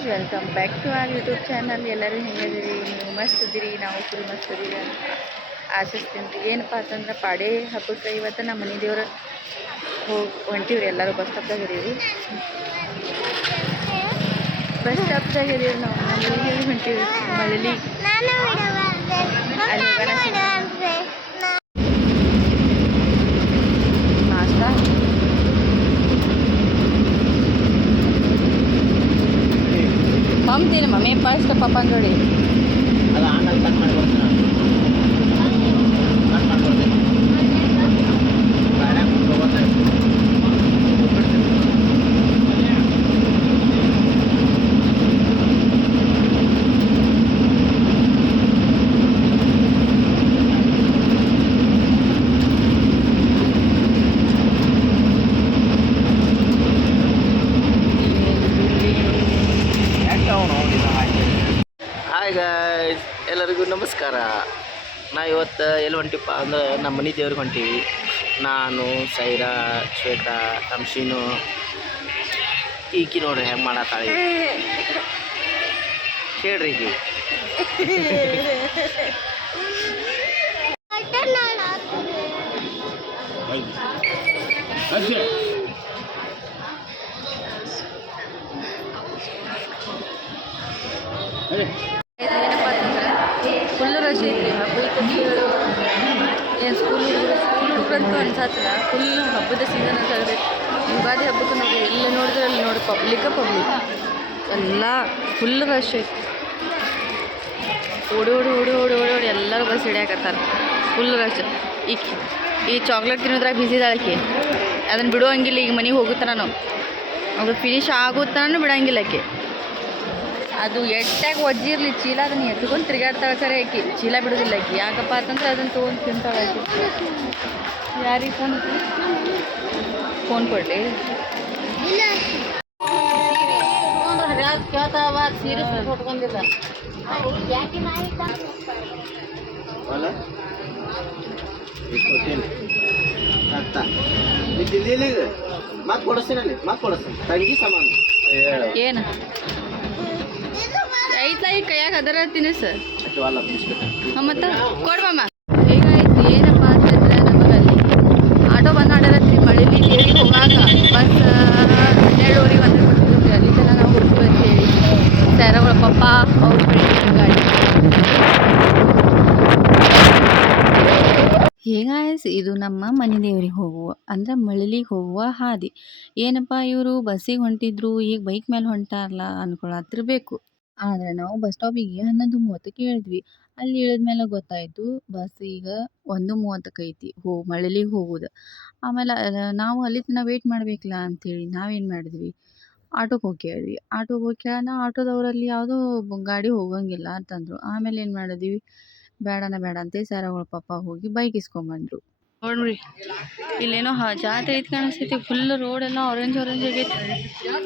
Guys, welcome back to our YouTube channel. ಎಲ್ಲರೂ ಹೆಂಗಿದ್ದೀರಿ? ನೀವು ಮಸ್ತ್ ಇದೀರಿ, ನಾವು ಫುಲ್ ಮಸ್ತ್ ಇದೀವಿ ಅಂತ ಆಶಿಸ್ತೀನಿ. ಏನಪ್ಪ ಅಂತಂದ್ರೆ ಪಾಡೆ ಹಬ್ಬಕ್ಕೆ ಇವತ್ತು ನಮ್ಮ ಮನೆ ದೇವ್ರು ಹೊಂಟೀವ್ರಿ. ಎಲ್ಲರೂ ಬಸ್ ಸ್ಟಾಪ್ದಾಗ ಇದೀವಿ. ಬಸ್ ಸ್ಟಾಪ್ದಾಗ ಇದೀವಿ ನಾವು. ನಮ್ಮ ಮನೆಗೆ ಹೊಂಟೀವಿ ಮಳಲಿ. ನಾಷ್ಟ ಮಮ್ತೀನಿ ಮಮ್ಮಿ ಫಸ್ಟ್ ಪಪ್ಪನ ಜೋಡಿ ಅದು ಆಮೇಲೆ ಕಟ್ ಮಾಡ್ಕೊಡ್ತೀನಿ ಕಟ್ ಮಾಡ್ಕೊಡ್ತೀನಿ ಬೇಡ ಹೋಗ್ತಾ ಹಾಯ್ ಗಾಯ್ಸ್, ಎಲ್ಲರಿಗೂ ನಮಸ್ಕಾರ. ನಾ ಇವತ್ತು ಎಲ್ಲಿ ಹೊಂಟಿಪ್ಪ ಅಂದ್ರೆ ನಮ್ಮ ಮನೆ ದೇವ್ರಿಗೆ ಹೊಂಟೀವಿ. ನಾನು, ಸೈರಾ, ಶ್ವೇತಾ, ನಮ್ಮ ಶೀನು. ಈಕಿ ನೋಡ್ರಿ ಹೆಂಗೆ ಮಾಡತ್ತಾಳೆ ಹೇಳ್ರಿ ಈಕಿ. ಏನಪ್ಪ ಅಂತಂದ್ರೆ ಫುಲ್ ರಶ್ ಐತ್ರಿ. ಹಬ್ಬದ ಏನು ಸ್ಕೂಲ್ ಹುಡುಗರಂತೂ ಅನ್ಸತ್ತಿಲ್ಲ. ಫುಲ್ ಹಬ್ಬದ ಸೀಸನ್ ಅಂತ ಯುಗಾದಿ ಹಬ್ಬಕ್ಕೆ ನೋಡಿ ಎಲ್ಲಿ ನೋಡಿದ್ರೆ ಅಲ್ಲಿ ನೋಡಿ ಪಬ್ಲಿಕ್ ಎಲ್ಲ ಫುಲ್ ರಶ್ ಐತಿ. ಓಡಿ ಓಡಿ ಓಡಿ ಓಡಿ ಓಡಿ ಓಡಿ ಎಲ್ಲರೂ ಬಸ್ ಹಿಡಿಯಾಕತ್ತಾರೆ. Full rush. ಈ ಚಾಕ್ಲೇಟ್ ತಿನ್ನೋದ್ರಾಗ ಬಿಸಿದಾಳಕ್ಕೆ ಅದನ್ನು ಬಿಡುವಂಗಿಲ್ಲ. ಈಗ ಮನೆಗೆ ಹೋಗುತ್ತಾನ ನಾವು ಅದು ಫಿನಿಶ್ ಆಗುತ್ತಾನು ಬಿಡೋಂಗಿಲ್ಲ ಆಕೆ. ಅದು ಎಟ್ಟಾಗ ಒಜ್ಜಿರ್ಲಿ ಚೀಲ ಅದನ್ನು ಎತ್ಕೊಂಡು ತಿರುಗಾಡ್ತಾಳೆ. ಖರೆ ಆಕಿ ಚೀಲ ಬಿಡೋದಿಲ್ಲ ಆಕಿ. ಯಾಕಪ್ಪ ಅಂತಂದ್ರೆ ಅದನ್ನು ತೊಗೊಂಡು ತಿಂತಾಳೆ ಆಕಿ. ಯಾರಿಗೆ ಫೋನ್ ಕೊಡಲಿ ಕೇಳ್ತಾವ ಸೀರೆ ಕೊಟ್ಕೊಂಡಿಲ್ಲ. ಮತ್ ಕೊಡಿಸ್ತೀನಿ ತಂಗಿ ಸಮಾನ ಏನು ಐತ್ಲ ಈ ಕೈಯಾಗ ಅದರ ತಿನ್ನಿಸ ಮತ್ತು ಕೊಡ್ಬಮ್ಮ. ಹೇಗಾಯ್ತು ಏನಪ್ಪ ಅಂತಂದ್ರೆ ನಮಗಲ್ಲಿ ಆಟೋ ಬಂದು ಆಡೋದ್ರಿ ಮಳೇಲಿ ದೇರಿಗೆ ಹೋಗಾಕ ಬಸ್ 12:30 ಬಂದರೆ ಕೊಡ್ತಿದ್ವಿ. ಅಲ್ಲಿ ತನಕ ನಾವು ಹೋಗ್ತೀವಿ ಅಂತ ಹೇಳಿ ಸರಗಳ ಪಪ್ಪ ಅವ್ರ ಗಾಡಿ. ಹೇಗಾಯ್ಸ್, ಇದು ನಮ್ಮ ಮನೆ ದೇವ್ರಿಗೆ ಹೋಗುವ ಅಂದ್ರೆ ಮಳಲಿಗೆ ಹೋಗುವ ಹಾದಿ. ಏನಪ್ಪ ಇವರು ಬಸ್ಸಿಗೆ ಹೊಂಟಿದ್ರು, ಈಗ ಬೈಕ್ ಮೇಲೆ ಹೊಂಟಾರಲ್ಲ ಅನ್ಕೊಳತ್ತಿರ್ಬೇಕು. ಆದರೆ ನಾವು ಬಸ್ ಸ್ಟಾಪಿಗೆ 11:30ಕ್ಕೆ ಇಳಿದ್ವಿ. ಅಲ್ಲಿ ಇಳಿದ್ಮೇಲೆ ಗೊತ್ತಾಯಿತು ಬಸ್ ಈಗ 1:30ಕ್ಕೆ ಐತಿ ಮಳಲಿಗೆ ಹೋಗೋದು. ಆಮೇಲೆ ನಾವು ಅಲ್ಲಿ ತನಕ ವೇಟ್ ಮಾಡಬೇಕಲ್ಲ ಅಂಥೇಳಿ ನಾವೇನು ಮಾಡಿದ್ವಿ, ಆಟೋಗೆ ಹೋಗಿ ಕೇಳಿದ್ವಿ. ಆಟೋಗೆ ಹೋಗಿ ಕೇಳೋಣ, ಆಟೋದವರಲ್ಲಿ ಯಾವುದೋ ಗಾಡಿ ಹೋಗಂಗಿಲ್ಲ ಅಂತಂದರು. ಆಮೇಲೆ ಏನು ಮಾಡಿದ್ವಿ, ಬೇಡ ಅಂತೇಳಿ ಸರಗಳ ಪಪ್ಪ ಹೋಗಿ ಬೈಕ್ ಇಸ್ಕೊಂಬಂದರು. ನೋಡ್ರಿ ಇಲ್ಲೇನೋ ಜಾತ್ರೆ ಐತಿ ಕಾಣಿಸ್ತೈತಿ. ಫುಲ್ ರೋಡೆಲ್ಲ ಆರೆಂಜ್ ಆಗೈತಿ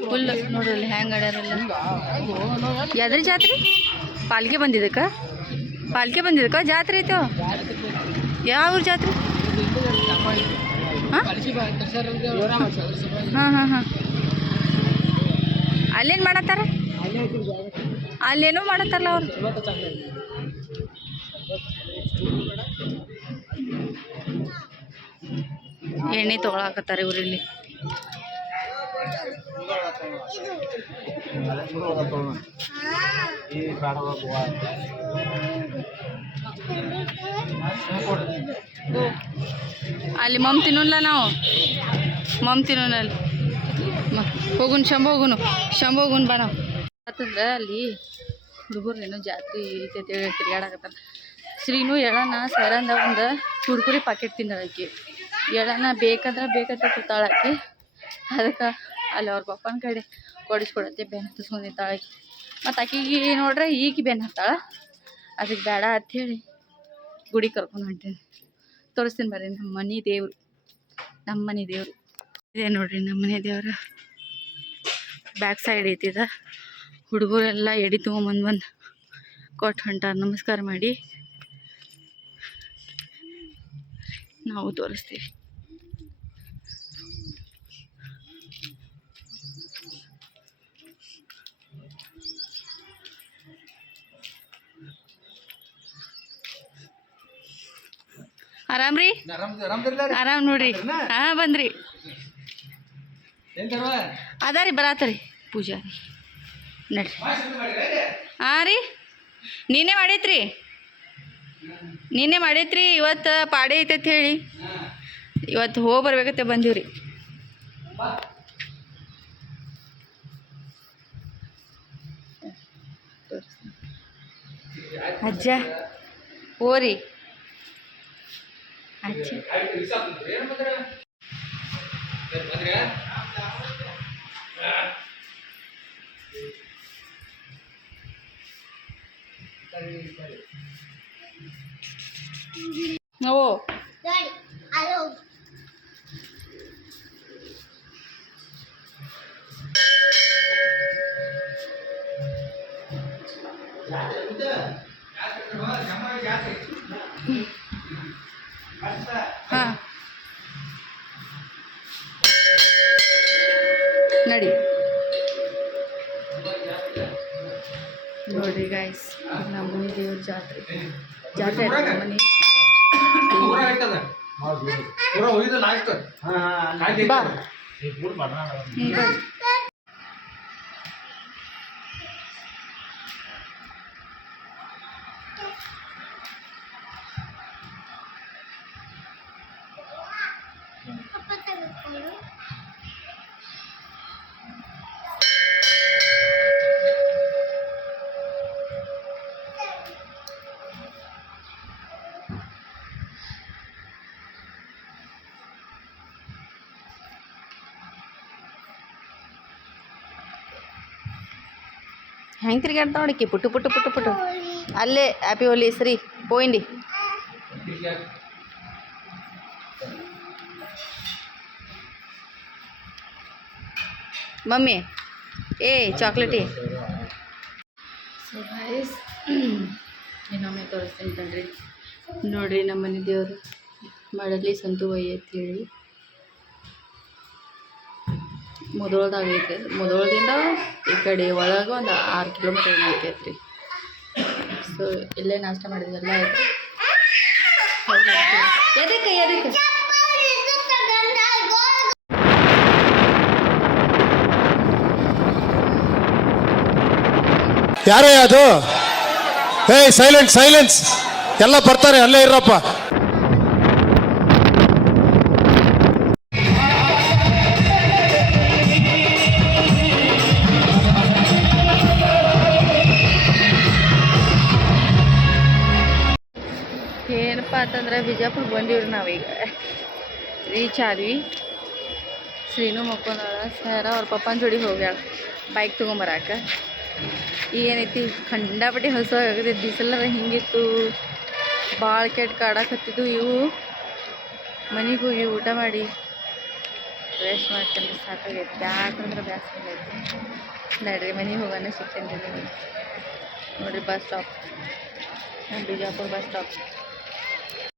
ಫುಲ್. ನೋಡ್ರಿ ಅಲ್ಲಿ ಹ್ಯಾಂಗೆ ಆಡ್ಯಾರಲ್ಲ. ಯಾವ್ದ್ರ ಜಾತ್ರೆ? ಪಾಲ್ಕೆ ಬಂದಿದ್ದಕ್ಕ ಜಾತ್ರೆ ಐತೋ? ಯಾವ ಜಾತ್ರೆ? ಹಾಂ ಅಲ್ಲೇನು ಮಾಡತ್ತಾರ? ಅಲ್ಲೇನೋ ಮಾಡತ್ತಾರಲ್ಲ ಅವ್ರು. ಎಣ್ಣೆ ತೊಗೊಳಕತ್ತಾರೆ ಇವ್ರು ಇಲ್ಲಿ. ಅಲ್ಲಿ ಮಮ್ ತಿನ್ನಲ್ಲ ನಾವು ಅಲ್ಲಿ ಹೋಗುನ್ ಶಂಭೋಗುನ್ ಬಾ ನಾವು ಅಂತಂದ್ರೆ ಅಲ್ಲಿ ಹುಡುಗರು ಏನೋ ಜಾತ್ರೆ ಐತೆ ತಿರ್ಗಾಡಕತ್ತಾರ. ಶ್ರೀನು ಎಳನ ಸರಂದ ಒಂದು ಕುರ್ಕುರಿ ಪಾಕೆಟ್ ತಿಂದಾಳಕಿ. ಎಳನ ಬೇಕಂತ ಕೂತಾಳಾಕಿ. ಅದಕ್ಕೆ ಅಲ್ಲಿ ಅವ್ರ ಪಪ್ಪನ ಕಡೆ ಕೊಡಿಸ್ಕೊಡತ್ತೆ ಬೆನ್ನು ಹತ್ತಿಸ್ಕೊಂಡಿದ್ದಾಳಾಕಿ. ಮತ್ತು ಆಕಿಗೆ ನೋಡ್ರೆ ಈಗ ಬೆನ್ನು ಹತ್ತಾಳ. ಅದಕ್ಕೆ ಬೇಡ ಅಂಥೇಳಿ ಗುಡಿ ಕರ್ಕೊಂಡು ಹೊಂಟೀನಿ. ತೋರಿಸ್ತೀನಿ ಬರ್ರಿ ನಮ್ಮ ಮನೆ ದೇವ್ರು ಇದೆ ನೋಡ್ರಿ. ನಮ್ಮ ಮನೆ ದೇವ್ರ ಬ್ಯಾಕ್ ಸೈಡ್ ಐತಿದ. ಹುಡುಗರೆಲ್ಲ ಎಡಿ ತೊಗೊಂಬಂದು ಕೊಟ್ಟು ಹೊಂಟಾರ. ನಮಸ್ಕಾರ ಮಾಡಿ ನಾವು ತೋರಿಸ್ತೀವಿ. ಆರಾಮ್ ರೀ ಆರಾಮ್ ನೋಡ್ರಿ ಹಾಂ ಬಂದ್ರಿ ಅದ ರೀ ಬರತ್ತರಿ ಪೂಜಾ ನಡ್ರಿ ಹಾಂ ರೀ ನೀನೇ ಮಾಡೈತ್ರಿ ಇವತ್ತು ಪಾಡೆ ಐತೈತೆ ಹೇಳಿ ಇವತ್ತು ಹೋಗಿ ಬರ್ಬೇಕತ್ತೆ ಬಂದೀವ್ರಿ ಅಜ್ಜ ಓರಿ ಅಜ್ಜ ಓ ಹಾಂ ನಡಿ ನೋಡ್ರಿ ಗಾಯ್ಸ್ ನಮ್ಮ ಮನೆ ದೇವ್ರ ಜಾತ್ರೆ ನಮ್ಮ ಮನೆ ಬಾ ಬರ್ರಿ ಹೆಂಗೆ ತಿರ್ಗಾಡ್ತಾ ನೋಡಿಕಿ ಪುಟ್ಟು ಪುಟ್ಟು ಪುಟ್ಟು ಪುಟ್ಟು ಅಲ್ಲೇ ಹ್ಯಾಪಿ ಹೋಲಿ ಸರಿ పోయింది ಮಮ್ಮಿ ಏ ಚಾಕ್ಲೇಟಿ ಸೊ ಗೈಸ್ ಇನ್ನೊಮ್ಮೆ ತೋರಿಸ್ತೀನಿ ಕಣ್ರಿ ನೋಡ್ರಿ ನಮ್ಮ ಮನೆ ದೇವರು ಮಳಲಿ ಸಂತು ಅಂತ ಹೇಳಿ ಮುದೋಳ್ದಾಗ ಐತೆ ಮುದೋಳದಿಂದ ಈ ಕಡೆ ಒಳಗೆ ಒಂದು 6 ಕಿಲೋಮೀಟರ್ ಐತೈತೆ ರೀ ಸೊ ಇಲ್ಲೇ ನಾಷ್ಟ ಮಾಡಿದ್ವಿ ಎಲ್ಲ ಐತೆ ಎದಕ್ಕೆ ಯಾರೇ ಅದು ಏಯ್ ಸೈಲೆನ್ಸ್ ಎಲ್ಲ ಬರ್ತಾರೆ ಅಲ್ಲೇ ಇರಪ್ಪ ಏನಪ್ಪ ಅಂತಂದ್ರೆ ಬಿಜಾಪುರ ಬಂದೀವ್ರಿ ನಾವೀಗ ರೀಚ್ ಆದ್ವಿ ಶ್ರೀನು ಮಕ್ಕೊಂಡಾಳ ಸರ ಅವ್ರ ಪಪ್ಪನ ಜೋಡಿ ಹೋಗ್ಯಾಳ ಬೈಕ್ ತೊಗೊಂಬರಾಕ ಏನೈತಿ ಖಂಡಾಪಟ್ಟಿ ಹಸುವಾಗದೆ ಬಿಸಿಲರ ಹಿಂಗಿತ್ತು ಭಾಳ ಕೆಟ್ಟ ಕಾಡಾಕತ್ತಿದ್ದು ಇವು ಮನೆಗೆ ಹೋಗಿ ಊಟ ಮಾಡಿ ರೆಸ್ಟ್ ಮಾಡ್ಕೊಂಡು ಸಾಕಾಗೈತಿ ಯಾಕಂದ್ರೆ ಬ್ಯಾಸ್ರ ಐತಿ ನಡ್ರಿ ಮನೆಗೆ ಹೋಗೋಣ ಸಿಗ್ತೇನೆ ರೀ ನೋಡಿರಿ bus stop Bijapur bus stop